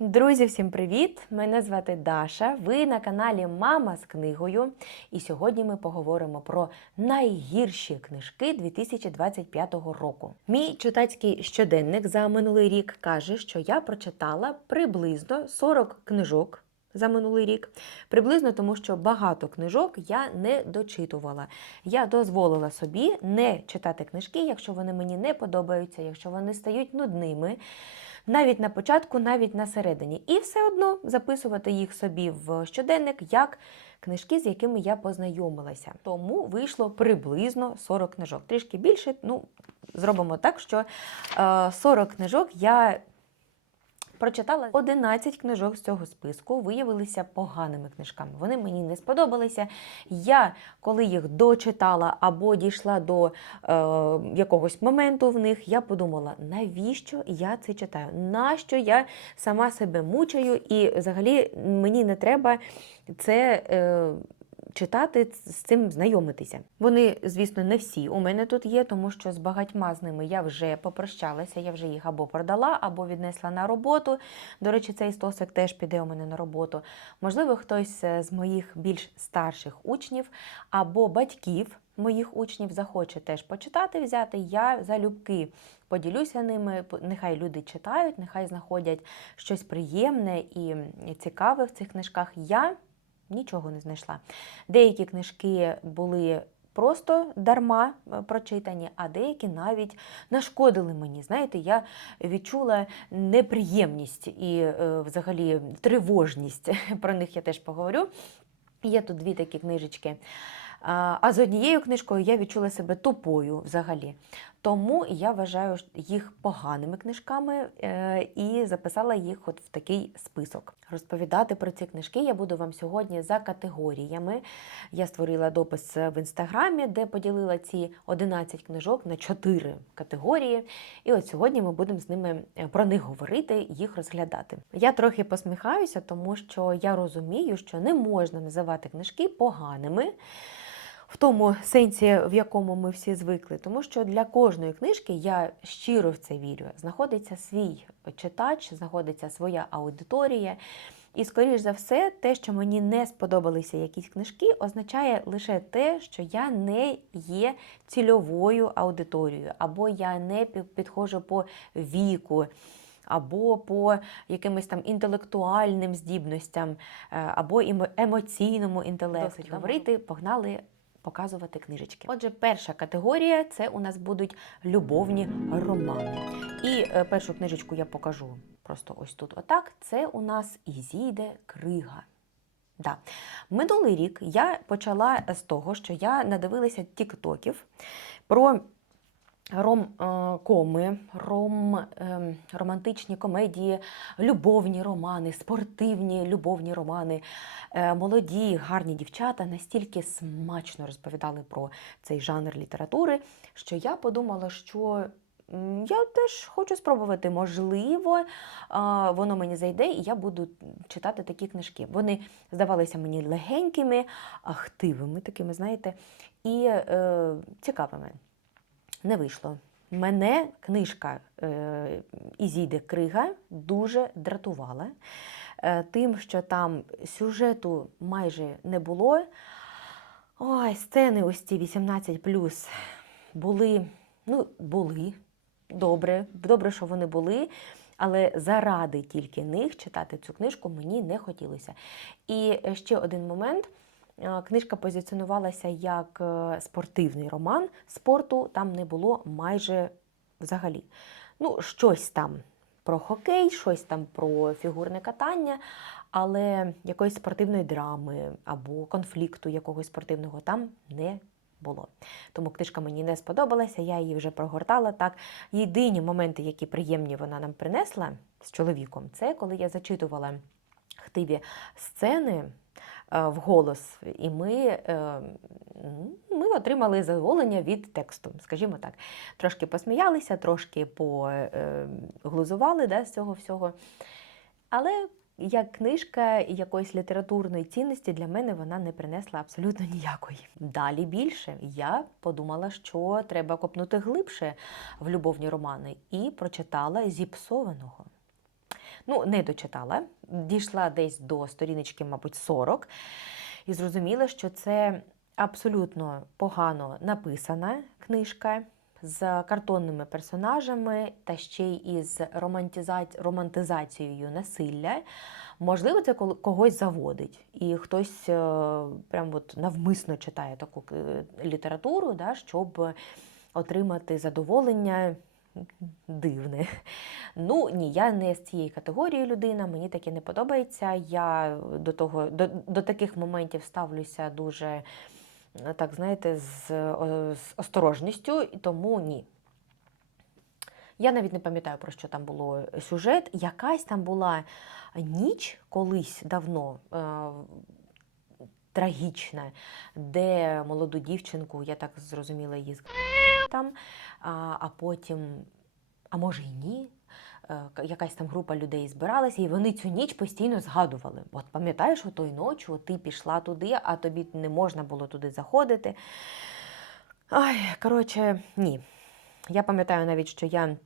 Друзі, всім привіт! Мене звати Даша. Ви на каналі Мама з книгою. І сьогодні ми поговоримо про найгірші книжки 2025 року. Мій читацький щоденник за минулий рік каже, що я прочитала приблизно 40 книжок. За минулий рік приблизно тому, що багато книжок я не дочитувала. Я дозволила собі не читати книжки, якщо вони мені не подобаються, якщо вони стають нудними навіть на початку, навіть на середині. І все одно записувати їх собі в щоденник як книжки, з якими я познайомилася. Тому вийшло приблизно 40 книжок. Трішки більше, ну, зробимо так, що е, 40 книжок я. Прочитала 11 книжок з цього списку, виявилися поганими книжками. Вони мені не сподобалися. Я, коли їх дочитала або дійшла до е, якогось моменту в них, я подумала, навіщо я це читаю? Нащо я сама себе мучаю, і взагалі мені не треба це. Е, Читати з цим знайомитися. Вони, звісно, не всі у мене тут є, тому що з багатьма з ними я вже попрощалася, я вже їх або продала, або віднесла на роботу. До речі, цей стосик теж піде у мене на роботу. Можливо, хтось з моїх більш старших учнів або батьків моїх учнів захоче теж почитати, взяти. Я залюбки поділюся ними. Нехай люди читають, нехай знаходять щось приємне і цікаве в цих книжках. Я нічого не знайшла. Деякі книжки були просто дарма е, прочитані, а деякі навіть нашкодили мені. Знаєте, я відчула неприємність і е, взагалі тривожність. Про них я теж поговорю. Є тут дві такі книжечки. А з однією книжкою я відчула себе тупою взагалі. Тому я вважаю їх поганими книжками е, і записала їх от в такий список. Розповідати про ці книжки я буду вам сьогодні за категоріями. Я створила допис в інстаграмі, де поділила ці 11 книжок на 4 категорії. І от сьогодні ми будемо з ними е, про них говорити, їх розглядати. Я трохи посміхаюся, тому що я розумію, що не можна називати книжки поганими в тому сенсі, в якому ми всі звикли, тому що для кожної книжки я щиро в це вірю. Знаходиться свій читач, знаходиться своя аудиторія. І, скоріш за все, те, що мені не сподобалися якісь книжки, означає лише те, що я не є цільовою аудиторією, або я не підходжу по віку. Або по якимось там інтелектуальним здібностям, е, або емоційному інтелекту. Говорити, погнали показувати книжечки. Отже, перша категорія це у нас будуть любовні романи. І е, першу книжечку я покажу просто ось тут. Отак. Це у нас Ізіде Крига. Да. Минулий рік я почала з того, що я надивилася тіктоків про Ром-коми, ром, ем, романтичні комедії, любовні романи, спортивні любовні романи, е, молоді, гарні дівчата настільки смачно розповідали про цей жанр літератури, що я подумала, що я теж хочу спробувати, можливо, воно мені зайде, і я буду читати такі книжки. Вони здавалися мені легенькими, ахтивими, такими, знаєте, і е, цікавими не вийшло. Мене книжка е, Ізіде Крига дуже дратувала, е, тим, що там сюжету майже не було. Ой, сцени ось ці 18 були, ну, були добре, добре, що вони були. Але заради тільки них читати цю книжку мені не хотілося. І ще один момент. Е, книжка позиціонувалася як е, спортивний роман. Спорту там не було майже взагалі. Ну, щось там про хокей, щось там про фігурне катання, але якоїсь спортивної драми або конфлікту якогось спортивного там не було. Тому книжка мені не сподобалася, я її вже прогортала так. Єдині моменти, які приємні вона нам принесла з чоловіком, це коли я зачитувала хтиві сцени. Е, в І ми е, ми отримали задоволення від тексту, скажімо так. Трошки посміялися, трошки поглузували е, да, з цього всього. Але як книжка якоїсь літературної цінності для мене вона не принесла абсолютно ніякої. Далі більше я подумала, що треба копнути глибше в любовні романи, і прочитала зіпсованого. Ну, не дочитала, дійшла десь до сторіночки, мабуть, 40, і зрозуміла, що це абсолютно погано написана книжка з картонними персонажами та ще й із романтизацією насилля. Можливо, це когось заводить, і хтось е, прям от навмисно читає таку е, літературу, да, щоб отримати задоволення дивне. Ну ні, я не з цієї категорії людина, мені таке не подобається. Я до того до, до таких моментів ставлюся дуже, е, так знаєте, з, з осторожністю, тому ні. Я навіть не пам'ятаю, про що там було сюжет. Якась там була ніч колись давно. Е- Трагічна, де молоду дівчинку, я так зрозуміла, її там, а, а потім, а може й ні, е, якась там група людей збиралася, і вони цю ніч постійно згадували. От пам'ятаєш, той ночі ти пішла туди, а тобі не можна було туди заходити. Ай, коротше, ні. Я пам'ятаю навіть, що я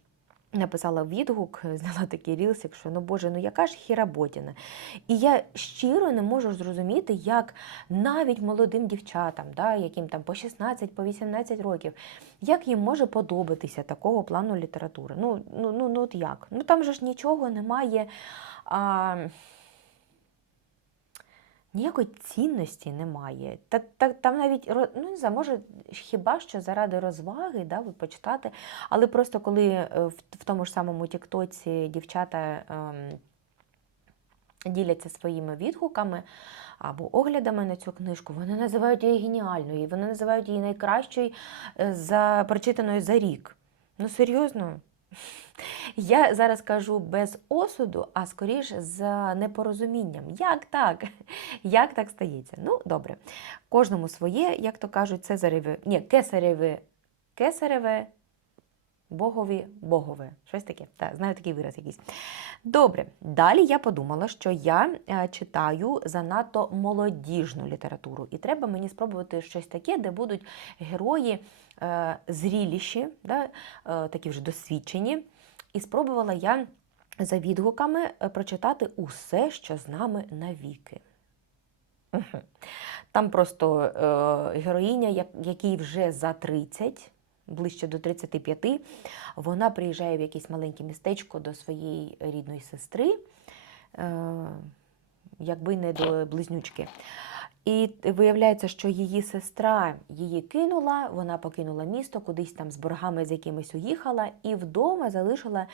написала відгук, зняла такий рілсик, що ну Боже, ну яка ж хіработіна. І я щиро не можу зрозуміти, як навіть молодим дівчатам, да, яким там по 16, по 18 років, як їм може подобатися такого плану літератури. Ну, ну, ну, ну от як? Ну там же ж нічого немає. А... Ніякої цінності немає. Та, та, там навіть ну, не знаю, може, хіба що заради розваги да, почитати. Але просто коли е, в, в тому ж самому Тіктоці дівчата ем, діляться своїми відгуками або оглядами на цю книжку, вони називають її геніальною, вони називають її найкращою е, за прочитаною за рік. Ну серйозно? Я зараз кажу без осуду, а скоріш з непорозумінням. Як так? Як так стається? Ну, добре. Кожному своє, як то кажуть, Цезареве, ні, кесареве, кесареве, богові, богове. Щось таке. Так, знаю такий вираз якийсь. Добре, далі я подумала, що я е, читаю занадто молодіжну літературу, і треба мені спробувати щось таке, де будуть герої е, зріліші, да, е, такі вже досвідчені. І спробувала я за відгуками е, прочитати усе, що з нами навіки. Там просто е, героїня, як- якій вже за 30, ближче до 35, вона приїжджає в якесь маленьке містечко до своєї рідної сестри, е, якби не до близнючки. І виявляється, що її сестра її кинула, вона покинула місто, кудись там з боргами з якимись уїхала, і вдома залишила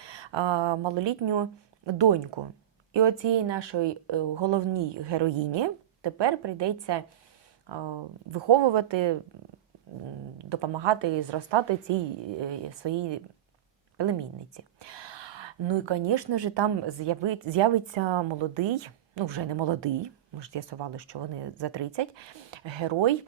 малолітню доньку. І оцієї нашої е, головній героїні тепер прийдеться виховувати, допомагати зростати цій е, своїй племінниці. Ну і, звісно ж, там з'яви- з'явиться молодий, ну вже не молодий, ми ж з'ясували, що вони за 30, герой,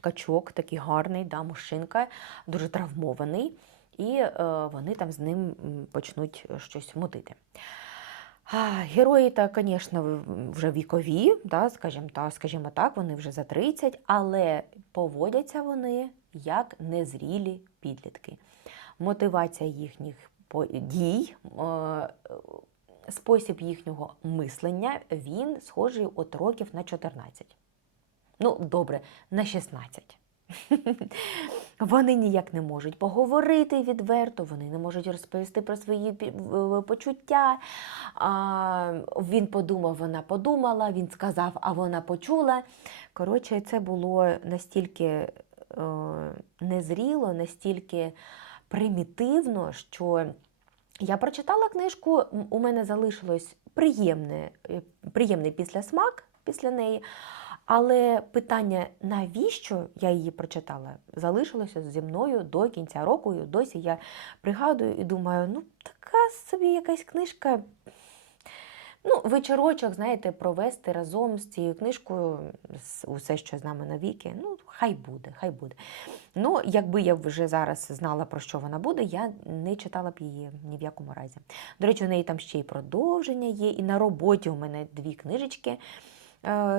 качок, такий гарний, да, мужчинка, дуже травмований, і е, вони там з ним почнуть щось мутити. Герої, та, звісно, вже вікові, да, скажімо, та, скажімо так, вони вже за 30, але поводяться вони як незрілі підлітки. Мотивація їхніх дій, е, спосіб їхнього мислення, він схожий от років на 14. Ну, добре, на 16. Вони ніяк не можуть поговорити відверто, вони не можуть розповісти про свої почуття. А, він подумав, вона подумала, він сказав, а вона почула. Коротше, це було настільки е, незріло, настільки примітивно, що я прочитала книжку, у мене залишилось приємне, е, приємний післясмак після неї. Але питання, навіщо я її прочитала, залишилося зі мною до кінця року. І досі я пригадую і думаю, ну така собі якась книжка. Ну, вечорочок, знаєте, провести разом з цією книжкою усе, що з нами навіки. Ну, хай буде, хай буде. Ну, якби я вже зараз знала, про що вона буде, я не читала б її ні в якому разі. До речі, у неї там ще й продовження є, і на роботі у мене дві книжечки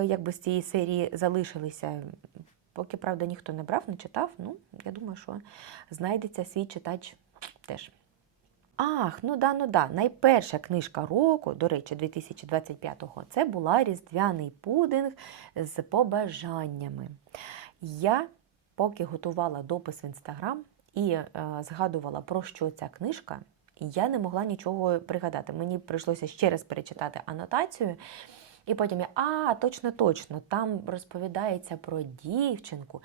якби з цієї серії залишилися. Поки, правда, ніхто не брав, не читав. Ну, я думаю, що знайдеться свій читач теж. Ах, ну да, ну да. Найперша книжка року, до речі, 2025-го, це була Різдвяний пудинг з побажаннями. Я поки готувала допис в інстаграм і е, згадувала, про що ця книжка, я не могла нічого пригадати. Мені прийшлося ще раз перечитати анотацію. І потім я, а, точно, точно, там розповідається про дівчинку,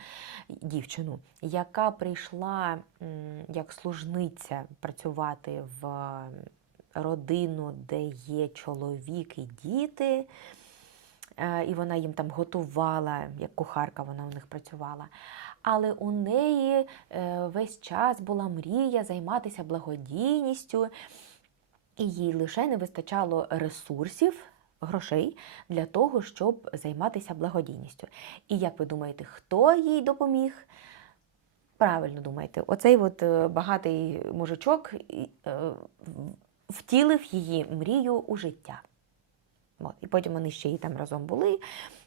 дівчину, яка прийшла як служниця працювати в родину, де є чоловік і діти. Е, І вона їм там готувала, як кухарка вона у них працювала. Але у неї е, весь час була мрія займатися благодійністю, і їй лише не вистачало ресурсів, грошей для того, щоб займатися благодійністю. І як ви думаєте, хто їй допоміг? Правильно думаєте, оцей от е, багатий мужичок е, втілив її мрію у життя. От. І потім вони ще й там разом були.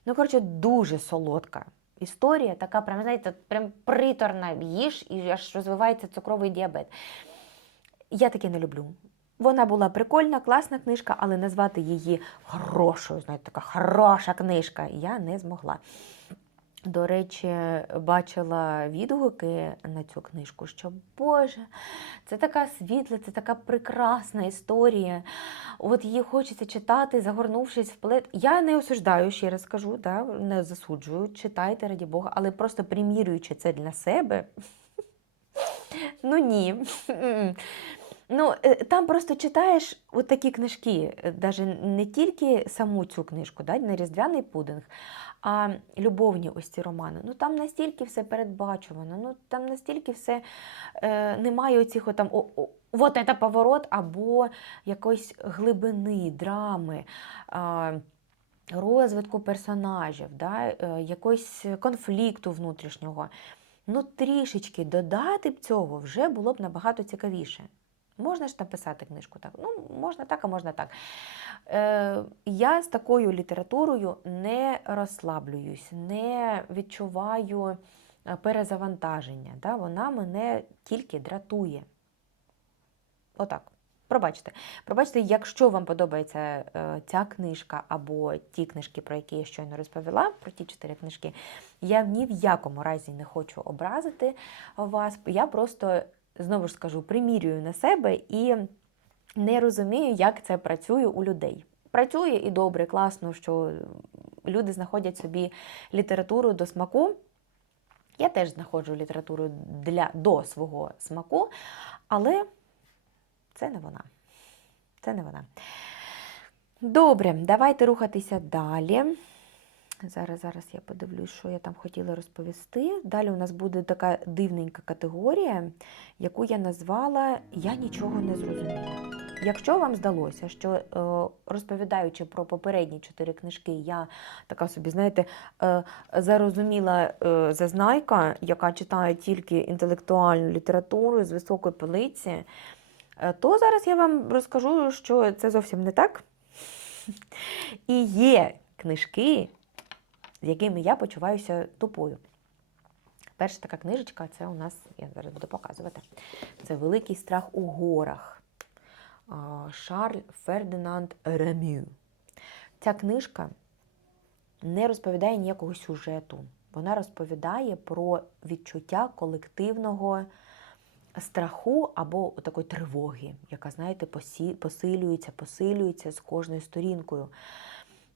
Ну, коротше, дуже солодка історія, така, прям, знаєте, прям приторна їж і аж розвивається цукровий діабет. Я таке не люблю. Вона була прикольна, класна книжка, але назвати її хорошою, знаєте, така хороша книжка, я не змогла. До речі, бачила відгуки на цю книжку, що Боже, це така світла, це така прекрасна історія. От її хочеться читати, загорнувшись в плед. Я не осуждаю, ще раз кажу, да, не засуджую, читайте, раді Бога, але просто примірюючи це для себе. Ну ні. Ну, е, там просто читаєш от такі книжки, навіть не тільки саму цю книжку, да, не Різдвяний пудинг, а любовні ось ці романи. Ну там настільки все передбачувано, ну там настільки все е, немає оцих там о, о, вот це поворот або якоїсь глибини, драми. Е, Розвитку персонажів, да, е, якогось конфлікту внутрішнього. Ну, трішечки додати б цього вже було б набагато цікавіше. Можна ж написати книжку так? Ну, можна так, а можна так. Е, я з такою літературою не розслаблююсь, не відчуваю е, перезавантаження. Да? Вона мене тільки дратує. Отак. Пробачте. Пробачте, якщо вам подобається е, ця книжка або ті книжки, про які я щойно розповіла, про ті чотири книжки, я ні в якому разі не хочу образити вас. Я просто, знову ж скажу, примірюю на себе і не розумію, як це працює у людей. Працює і добре, класно, що люди знаходять собі літературу до смаку. Я теж знаходжу літературу для, до свого смаку, але це не вона. Це не вона. Добре, давайте рухатися далі. Зараз, зараз я подивлюсь, що я там хотіла розповісти. Далі у нас буде така дивненька категорія, яку я назвала Я нічого не зрозуміла. Якщо вам здалося, що е, розповідаючи про попередні чотири книжки, я така собі, знаєте, е, зарозуміла е, зазнайка, яка читає тільки інтелектуальну літературу з високої полиці, то зараз я вам розкажу, що це зовсім не так. І є книжки, з якими я почуваюся тупою. Перша така книжечка це у нас, я зараз буду показувати. Це Великий страх у горах. Шарль Фердинанд Ремю. Ця книжка не розповідає ніякого сюжету. Вона розповідає про відчуття колективного страху або такої тривоги, яка, знаєте, посилюється, посилюється з кожною сторінкою.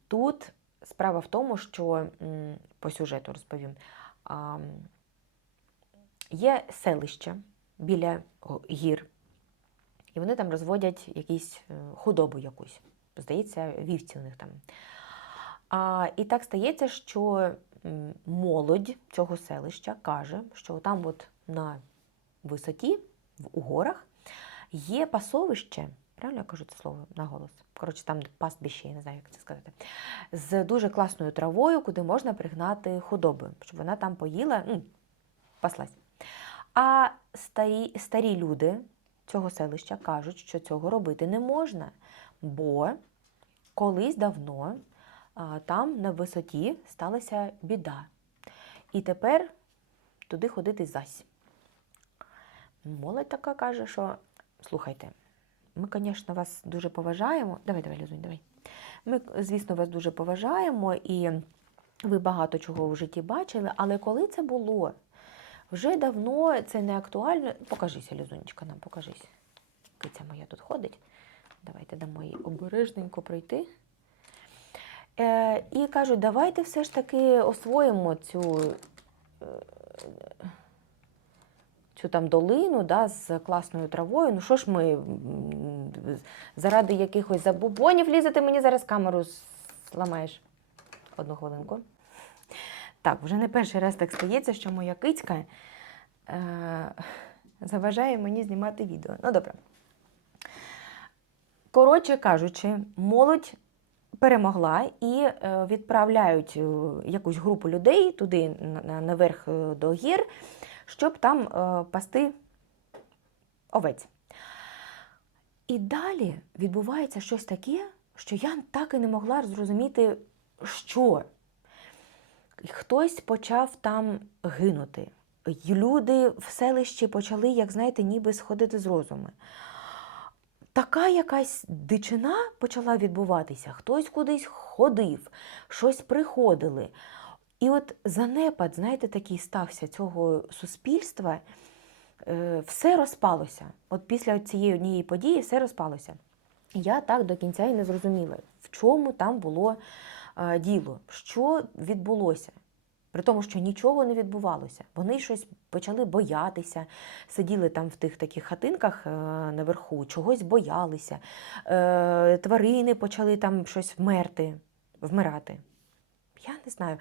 Тут справа в тому, що по сюжету розповім. Є селище біля гір, і вони там розводять якісь е, худобу якусь. Здається, вівці у них там. А, і так стається, що молодь цього селища каже, що там от на висоті, в горах, є пасовище, правильно я кажу це слово наголос? Коротше, там пастбище, я не знаю, як це сказати, з дуже класною травою, куди можна пригнати худобу, щоб вона там поїла, ну, паслась. А старі, старі люди цього селища кажуть, що цього робити не можна, бо колись давно там на висоті сталася біда. І тепер туди ходити зась. Молодь така каже, що слухайте, ми, звісно, вас дуже поважаємо. Давай, давай, Лізунь, давай. Ми, звісно, вас дуже поважаємо і ви багато чого в житті бачили, але коли це було? Вже давно це не актуально. Покажися, Лізунечка, нам покажись. Киця моя тут ходить. Давайте дамо їй обережненько пройти. Е, і кажуть, давайте все ж таки освоїмо цю, е, цю там долину да, з класною травою. Ну що ж ми заради якихось забубонів лізати мені зараз камеру зламаєш. Одну хвилинку. Так, вже не перший раз так стається, що моя кицька е, заважає мені знімати відео. Ну, добре. Коротше кажучи, молодь перемогла і е, відправляють е, якусь групу людей туди на- на- наверх е, до гір, щоб там е, пасти овець. І далі відбувається щось таке, що я так і не могла зрозуміти, що. Хтось почав там гинути. Люди в селищі почали, як знаєте, ніби сходити з розуму. Така якась дичина почала відбуватися. Хтось кудись ходив, щось приходили. І от занепад, знаєте, такий стався цього суспільства, е, все розпалося. От після цієї однієї події все розпалося. Я так до кінця і не зрозуміла, в чому там було е, діло, що відбулося. При тому, що нічого не відбувалося. Вони щось почали боятися, сиділи там в тих таких хатинках е, наверху, чогось боялися. Тварини почали там щось вмерти, вмирати. Я не знаю.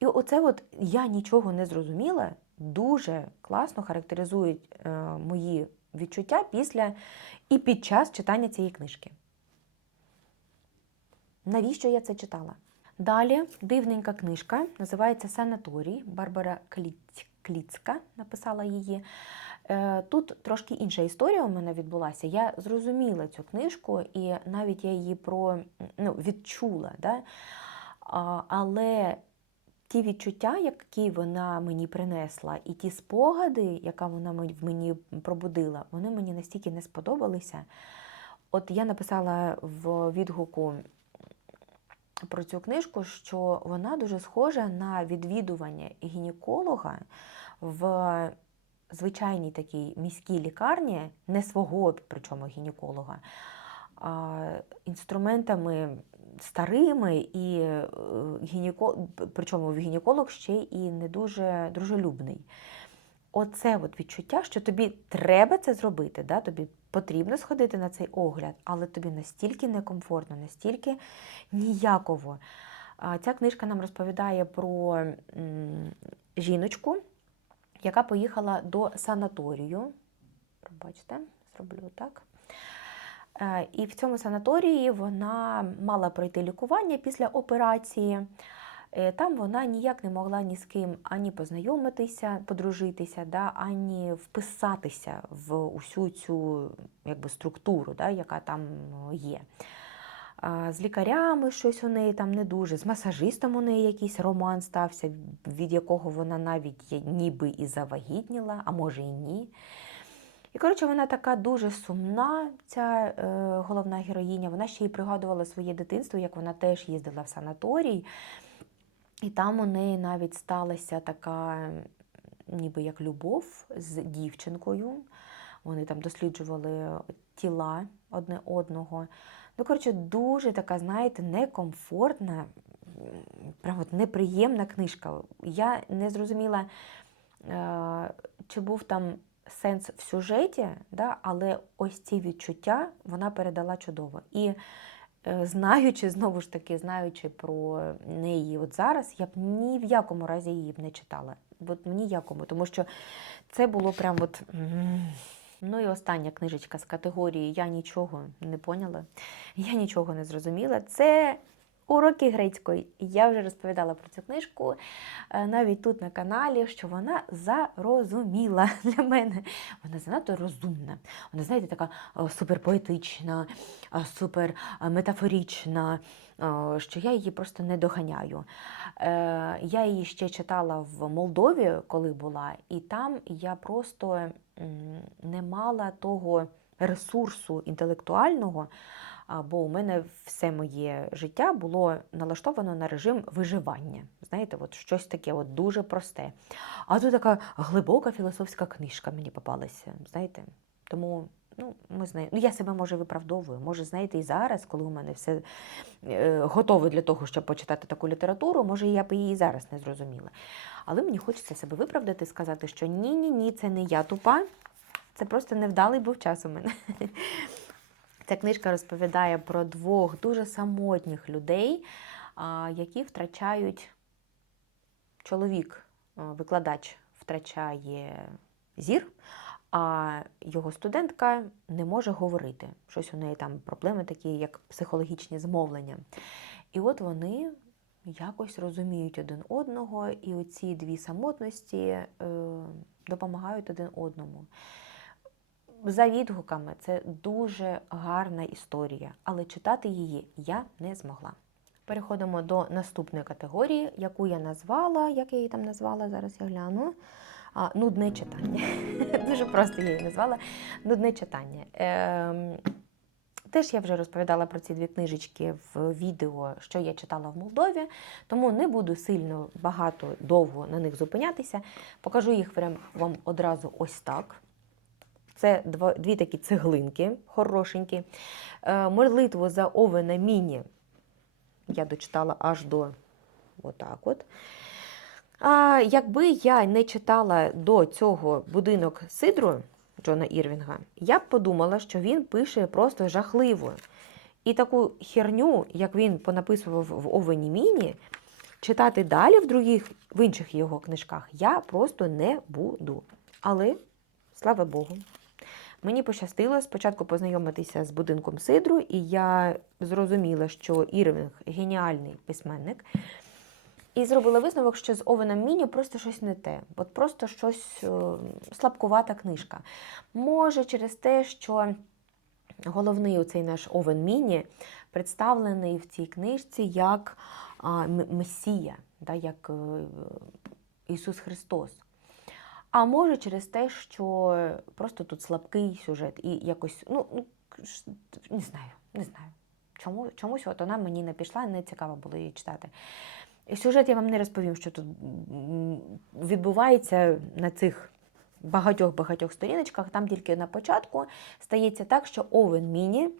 І оце от я нічого не зрозуміла, дуже класно характеризують е, мої відчуття після і під час читання цієї книжки. Навіщо я це читала? Далі дивненька книжка, називається Санаторій. Барбара Кліць- Кліцька написала її. Е, Тут трошки інша історія у мене відбулася. Я зрозуміла цю книжку, і навіть я її про, ну, відчула. Да? Але ті відчуття, які вона мені принесла, і ті спогади, яка вона в мені пробудила, вони мені настільки не сподобалися. От я написала в відгуку про цю книжку, що вона дуже схожа на відвідування гінеколога в звичайній такій міській лікарні, не свого, причому гінеколога, а інструментами старими, і е, гінеко... причому гінеколог ще і не дуже дружелюбний. Оце от відчуття, що тобі треба це зробити, да? тобі потрібно сходити на цей огляд, але тобі настільки некомфортно, настільки ніяково. Ця книжка нам розповідає про жіночку, яка поїхала до санаторію. Пробачте, зроблю так. Е, І в цьому санаторії вона мала пройти лікування після операції. Е, Там вона ніяк не могла ні з ким ані познайомитися, подружитися, да, ані вписатися в усю цю якби, структуру, да, яка там є. З лікарями щось у неї там не дуже, з масажистом у неї якийсь роман стався, від якого вона навіть ніби і завагітніла, а може і ні. І коротше, вона така дуже сумна, ця е, головна героїня. Вона ще й пригадувала своє дитинство, як вона теж їздила в санаторій. І там у неї навіть сталася така, ніби як любов з дівчинкою. Вони там досліджували тіла одне одного. Ну, коротше, дуже така, знаєте, некомфортна, м, прям от неприємна книжка. Я не зрозуміла, е, чи був там сенс в сюжеті, да, але ось ці відчуття вона передала чудово. І е, знаючи, знову ж таки, знаючи про неї от зараз, я б ні в якому разі її б не читала. От ні в якому, тому що це було прям от. Ну і остання книжечка з категорії Я нічого не поняла, я нічого не зрозуміла. Це уроки грецької. Я вже розповідала про цю книжку е, навіть тут на каналі, що вона зарозуміла для мене. Вона занадто розумна. Вона, знаєте, така е, суперпоетична, е, е, що я її просто не доганяю. Е, Я її ще читала в Молдові, коли була, і там я просто не мала того ресурсу інтелектуального, бо у мене все моє життя було налаштовано на режим виживання. Знаєте, от щось таке от дуже просте. А тут така глибока філософська книжка мені попалася. Знаєте, тому. Ну, ми знаємо. Ну, я себе може виправдовую. Може, знаєте, і зараз, коли у мене все е, готове для того, щоб почитати таку літературу, може, я б її зараз не зрозуміла. Але мені хочеться себе виправдати сказати, що ні, ні, ні, це не я тупа, це просто невдалий був час у мене. Ця книжка розповідає про двох дуже самотніх людей, які втрачають чоловік, викладач втрачає зір, а його студентка не може говорити. Щось у неї там проблеми такі, як психологічні змовлення. І от вони якось розуміють один одного, і оці дві самотності е, допомагають один одному. За відгуками це дуже гарна історія, але читати її я не змогла. Переходимо до наступної категорії, яку я назвала, як я її там назвала, зараз я гляну. Нудне читання. Дуже просто я її назвала нудне читання. Ем, Теж я вже розповідала про ці дві книжечки в відео, що я читала в Молдові, тому не буду сильно багато довго на них зупинятися. Покажу їх прям вам одразу ось так. Це дві такі цеглинки хорошенькі. Е, Молитву за Овена Міні я дочитала аж до отак от. А якби я не читала до цього будинок Сидру Джона Ірвінга, я б подумала, що він пише просто жахливо. І таку херню, як він понаписував в Овені Міні, читати далі в других, в інших його книжках я просто не буду. Але, слава Богу, мені пощастило спочатку познайомитися з будинком Сидру, і я зрозуміла, що Ірвінг геніальний письменник. І зробила висновок, що з Овеном Міні просто щось не те. От просто щось е, слабкувата книжка. Може, через те, що головний оцей наш Овен Міні представлений в цій книжці як Месія, да, як е, Ісус Христос. А може через те, що просто тут слабкий сюжет і якось, ну, ну не знаю, не знаю. Чому, чомусь от вона мені не пішла, не цікаво було її читати. Сюжет я вам не розповім, що тут відбувається на цих багатьох-багатьох сторіночках. Там тільки на початку стається так, що Овен Міні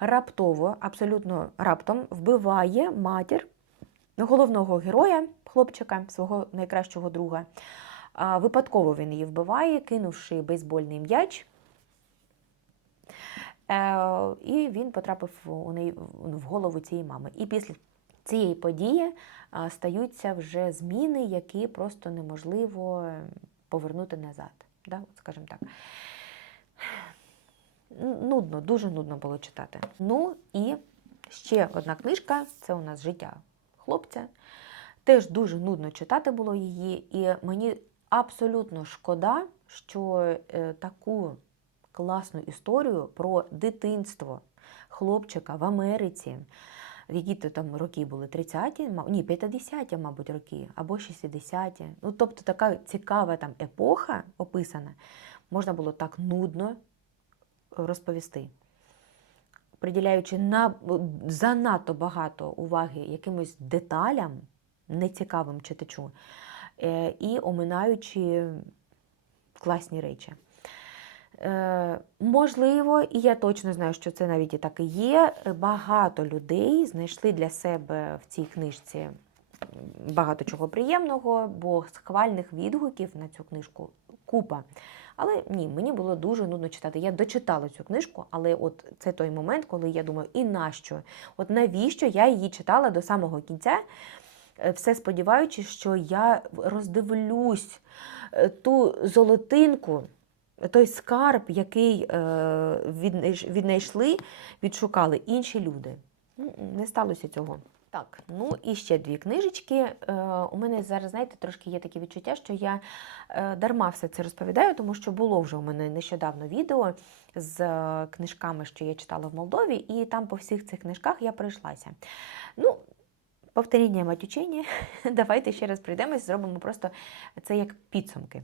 раптово, абсолютно раптом вбиває матір головного героя, хлопчика, свого найкращого друга. Випадково він її вбиває, кинувши бейсбольний м'яч. Е, І він потрапив у неї в голову цієї мами. І після цієї події стаються вже зміни, які просто неможливо е, повернути назад. Да? от Скажімо так. Нудно, дуже нудно було читати. Ну і ще одна книжка це у нас життя хлопця. Теж дуже нудно читати було її, і мені абсолютно шкода, що е, таку класну історію про дитинство хлопчика в Америці, які то там роки були 30-ті, ні, 50-ті, мабуть, роки, або 60-ті. Ну, тобто така цікава там епоха описана, можна було так нудно розповісти. Приділяючи на, занадто багато уваги якимось деталям, нецікавим читачу, е, і оминаючи класні речі. Е, можливо, і я точно знаю, що це навіть і так і є. Багато людей знайшли для себе в цій книжці багато чого приємного, бо схвальних відгуків на цю книжку купа. Але ні, мені було дуже нудно читати. Я дочитала цю книжку, але от це той момент, коли я думаю, і нащо? От навіщо я її читала до самого кінця, е, все сподіваючись, що я роздивлюсь е, ту золотинку, той скарб, який е, віднайшли, відшукали інші люди. Не сталося цього. Так, ну і ще дві книжечки. Е, у мене зараз, знаєте, трошки є таке відчуття, що я е, дарма все це розповідаю, тому що було вже у мене нещодавно відео з книжками, що я читала в Молдові, і там по всіх цих книжках я пройшлася. Ну, повторіння матючення. Давайте ще раз прийдемось, зробимо просто це як підсумки.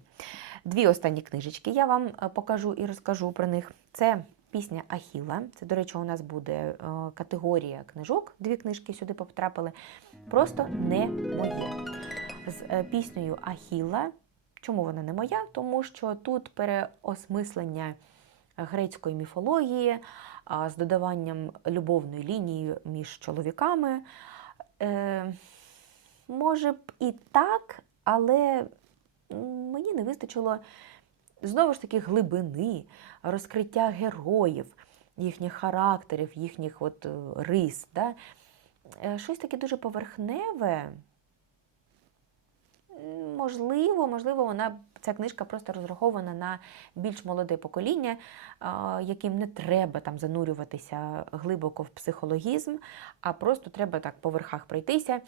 Дві останні книжечки я вам е, покажу і розкажу про них. Це пісня Ахіла. Це, до речі, у нас буде е, категорія книжок. Дві книжки сюди потрапили. Просто не моє. З е, піснею Ахіла. Чому вона не моя? Тому що тут переосмислення грецької міфології з додаванням любовної лінії між чоловіками. Е, може б і так, але мені не вистачило знову ж таки глибини, розкриття героїв, їхніх характерів, їхніх от, рис. Да? Е, Щось таке дуже поверхневе. Можливо, можливо, вона ця книжка просто розрахована на більш молоде покоління, яким не треба там занурюватися глибоко в психологізм, а просто треба так по верхах пройтися,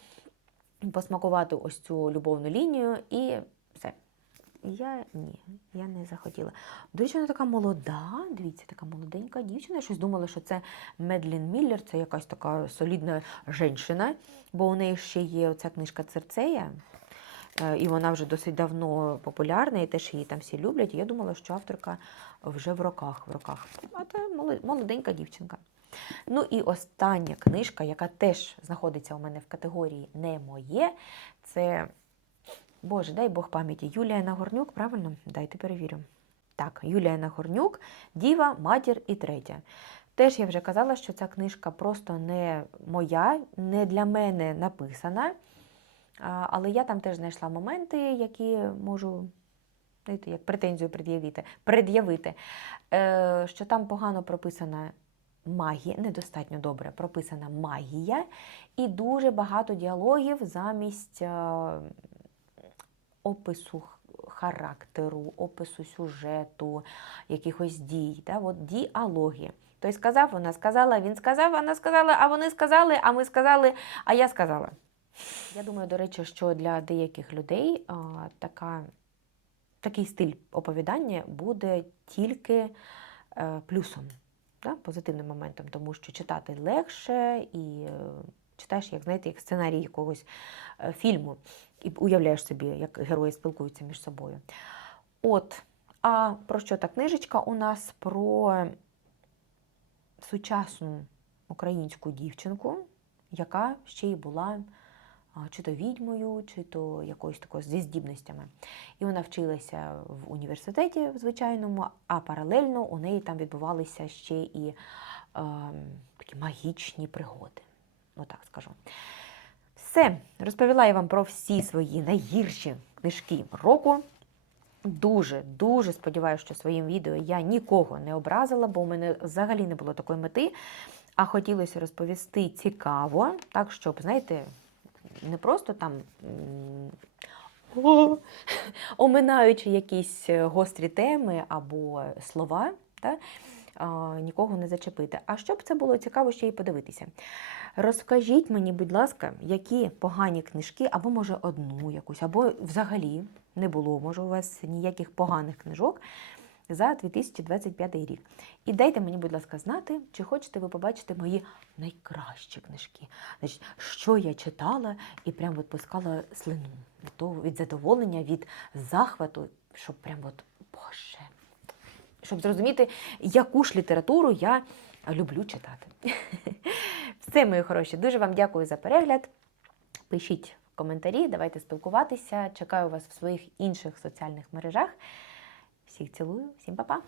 посмакувати ось цю любовну лінію і все. Я ні, я не захотіла. До речі, вона така молода. Дивіться, така молоденька дівчина. Я щось думала, що це Медлін Міллер, це якась така солідна жінка, бо у неї ще є ця книжка Церцея. Е, І вона вже досить давно популярна, і теж її там всі люблять. І я думала, що авторка вже в роках. В роках. А це молоденька дівчинка. Ну і остання книжка, яка теж знаходиться у мене в категорії не моє, це Боже, дай Бог пам'яті. Юлія Нагорнюк, правильно? Дайте перевірю. Так, Юлія Нагорнюк, Діва, Матір і третя. Теж я вже казала, що ця книжка просто не моя, не для мене написана. Але я там теж знайшла моменти, які можу знаєте, як претензію пред'явити, пред'явити, е, що там погано прописана магія, недостатньо добре прописана магія, і дуже багато діалогів замість е, опису характеру, опису сюжету, якихось дій. Да? От діалоги. Той сказав, вона сказала, він сказав, вона сказала, а вони сказали, а ми сказали, а я сказала. Я думаю, до речі, що для деяких людей а, така, такий стиль оповідання буде тільки е, плюсом, да, позитивним моментом, тому що читати легше і е, читаєш, як знаєте, як сценарій якогось е, фільму, і уявляєш собі, як герої спілкуються між собою. От, а про що та книжечка у нас? Про сучасну українську дівчинку, яка ще й була чи то відьмою, чи то якоюсь такою зі здібностями. І вона вчилася в університеті в звичайному, а паралельно у неї там відбувалися ще і е, такі магічні пригоди. Отак скажу. Все, розповіла я вам про всі свої найгірші книжки року. Дуже, дуже сподіваюся, що своїм відео я нікого не образила, бо у мене взагалі не було такої мети. А хотілося розповісти цікаво, так, щоб, знаєте, не просто там оминаючи якісь е, гострі теми або слова, та, нікого не зачепити. А щоб це було цікаво ще й подивитися. Розкажіть мені, будь ласка, які погані книжки, або може одну якусь, або взагалі не було, може, у вас ніяких поганих книжок за 2025 рік. І дайте мені, будь ласка, знати, чи хочете ви побачити мої найкращі книжки. Значить, що я читала і прям от пускала слину від того- від задоволення, від захвату, щоб прям от, Боже, щоб зрозуміти, яку ж літературу я люблю читати. Все, мої хороші, дуже вам дякую за перегляд. Пишіть коментарі, давайте спілкуватися. Чекаю вас в своїх інших соціальних мережах. Всіх цілую, всім па-па!